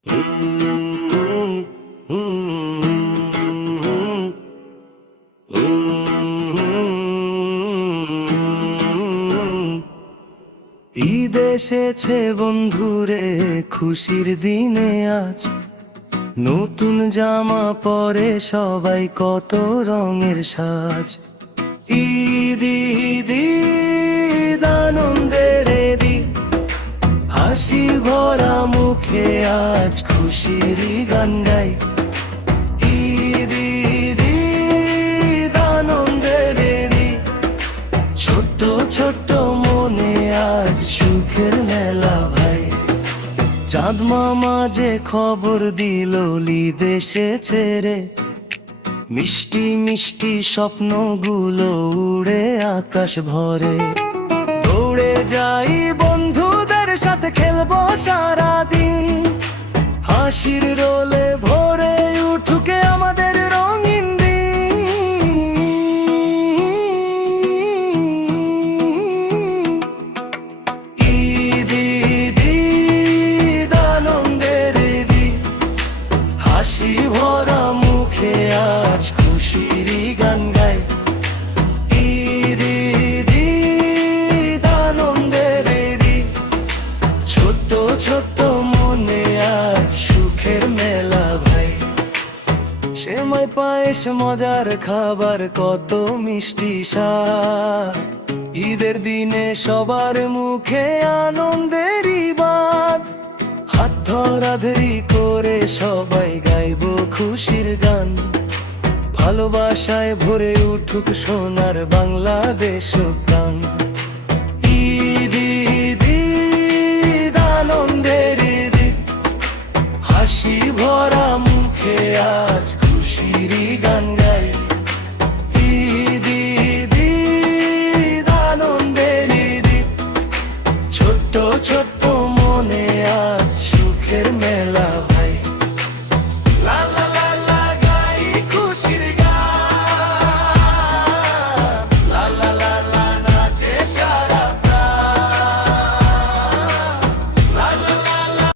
ঈদ এসেছে বন্ধুরে, খুশির দিনে আজ নতুন জামা পরে সবাই, কত রঙের সাজ। ঈদ ঈদ ঈদ আনন্দের ঈদ, হাসি ভরা মুখে আজ খুশির গান গাই। ঈদ ঈদ ঈদ আনন্দের ঈদ, ছোট্ট ছোট্ট মনে আজ সুখের মেলা ভাই। চাঁদ মামা যে খবর দিল ঈদ এসেছে রে, মিষ্টি মিষ্টি স্বপ্নগুলো উড়ে আকাশ ভরে। দৌড়ে যাই বন্ধুদের সাথে, খেলবো সারাদিন, হাসির রোলে ভরে উঠুকে আমাদের রঙিন দিন। ঈদ ঈদ ঈদ আনন্দের ঈদ, হাসি ভরা মুখে আজ খুশির গান গাই। ঈদ ঈদ ঈদ আনন্দের ঈদ, ছোট্ট ছোট্ট মনে আজ সুখের মেলা ভাই। সেমাই পায়েস মজার খাবার, কত মিষ্টি স্বাদ, ঈদের দিনে সবার মুখে আনন্দেরই বাত। হাত ধরাধরি করে সবাই গাইবো খুশির গান, ভালোবাসায় ভরে উঠুক সোনার বাংলাদেশ প্রাণ। ঈদ ঈদ ঈদ আনন্দের ঈদ, হাসি ভরা মুখে আজ খুশির গান।